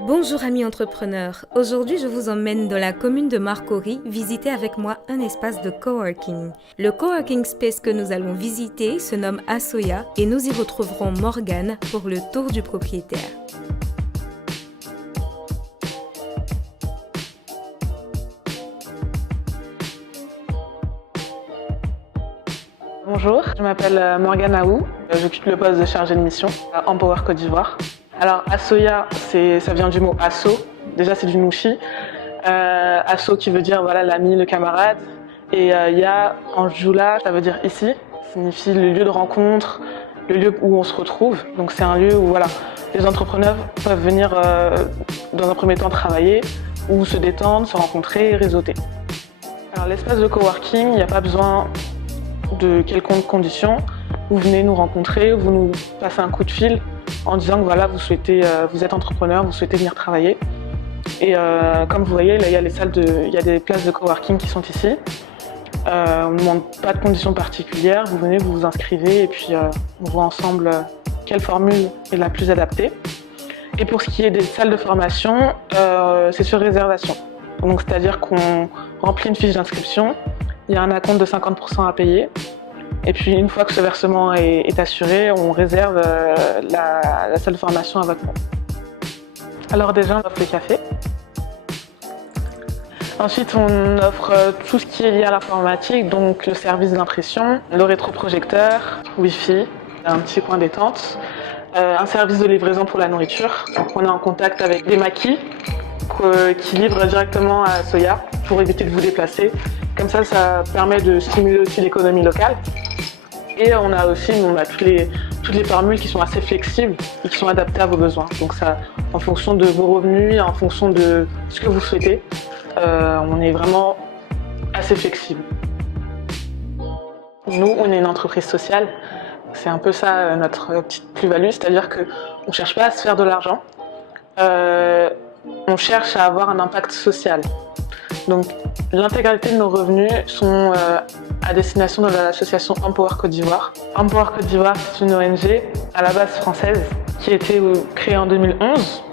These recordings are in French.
Bonjour amis entrepreneurs, aujourd'hui je vous emmène dans la commune de Marcory visiter avec moi un espace de coworking. Le coworking space que nous allons visiter se nomme Asoya et nous y retrouverons Morgane pour le tour du propriétaire. Bonjour, je m'appelle Morgane Aou, j'occupe le poste de chargée de mission à Empower Côte d'Ivoire. Alors Asoya, ça vient du mot asso, déjà c'est du nouchi. Asso qui veut dire voilà l'ami, le camarade. Et ya en joula, ça veut dire ici, ça signifie le lieu de rencontre, le lieu où on se retrouve. Donc c'est un lieu où voilà, les entrepreneurs peuvent venir dans un premier temps travailler ou se détendre, se rencontrer et réseauter. Alors l'espace de coworking, il n'y a pas besoin de quelconque condition. Vous venez nous rencontrer, vous nous passez un coup de fil en disant que voilà, vous êtes entrepreneur, vous souhaitez venir travailler. Et comme vous voyez, là, il y a des places de coworking qui sont ici. On ne demande pas de conditions particulières, vous venez, vous vous inscrivez et puis on voit ensemble quelle formule est la plus adaptée. Et pour ce qui est des salles de formation, c'est sur réservation. Donc c'est-à-dire qu'on remplit une fiche d'inscription, il y a un acompte de 50% à payer. Et puis une fois que ce versement est assuré, on réserve la salle de formation à votre nom. Alors déjà, on offre les cafés. Ensuite, on offre tout ce qui est lié à l'informatique, donc le service d'impression, le rétroprojecteur, Wi-Fi, un petit coin détente, un service de livraison pour la nourriture. Donc on est en contact avec des maquis qui livrent directement à Soya pour éviter de vous déplacer. Comme ça permet de stimuler aussi l'économie locale. Et on a aussi toutes les formules qui sont assez flexibles et qui sont adaptées à vos besoins. Donc ça, en fonction de vos revenus, en fonction de ce que vous souhaitez, on est vraiment assez flexible. Nous, on est une entreprise sociale. C'est un peu ça notre petite plus-value, c'est-à-dire qu'on ne cherche pas à se faire de l'argent. On cherche à avoir un impact social. Donc l'intégralité de nos revenus sont à destination de l'association Empower Côte d'Ivoire. Empower Côte d'Ivoire, c'est une ONG à la base française qui a été créée en 2011,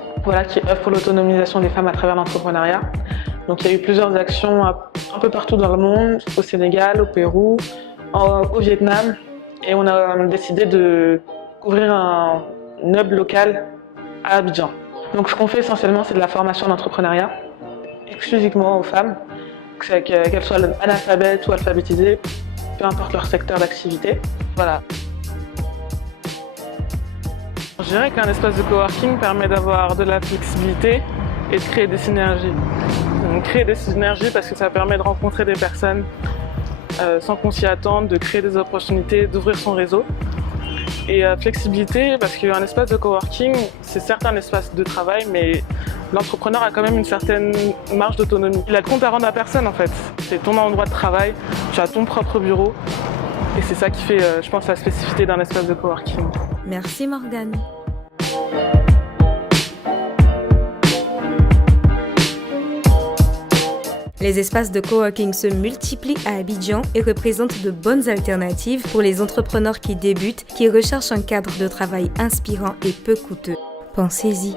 qui œuvre pour l'autonomisation des femmes à travers l'entrepreneuriat. Donc il y a eu plusieurs actions un peu partout dans le monde, au Sénégal, au Pérou, au Vietnam, et on a décidé de ouvrir un hub local à Abidjan. Donc ce qu'on fait essentiellement, c'est de la formation d'entrepreneuriat, exclusivement aux femmes, qu'elles soient analphabètes ou alphabétisées, peu importe leur secteur d'activité. Voilà. Je dirais qu'un espace de coworking permet d'avoir de la flexibilité et de créer des synergies. Donc, créer des synergies parce que ça permet de rencontrer des personnes sans qu'on s'y attende, de créer des opportunités, d'ouvrir son réseau. Et flexibilité parce qu'un espace de coworking, c'est certes un espace de travail, mais l'entrepreneur a quand même une certaine marge d'autonomie. Il a de compte à rendre à personne en fait. C'est ton endroit de travail, tu as ton propre bureau. Et c'est ça qui fait, je pense, la spécificité d'un espace de coworking. Merci Morgane. Les espaces de coworking se multiplient à Abidjan et représentent de bonnes alternatives pour les entrepreneurs qui débutent, qui recherchent un cadre de travail inspirant et peu coûteux. Pensez-y.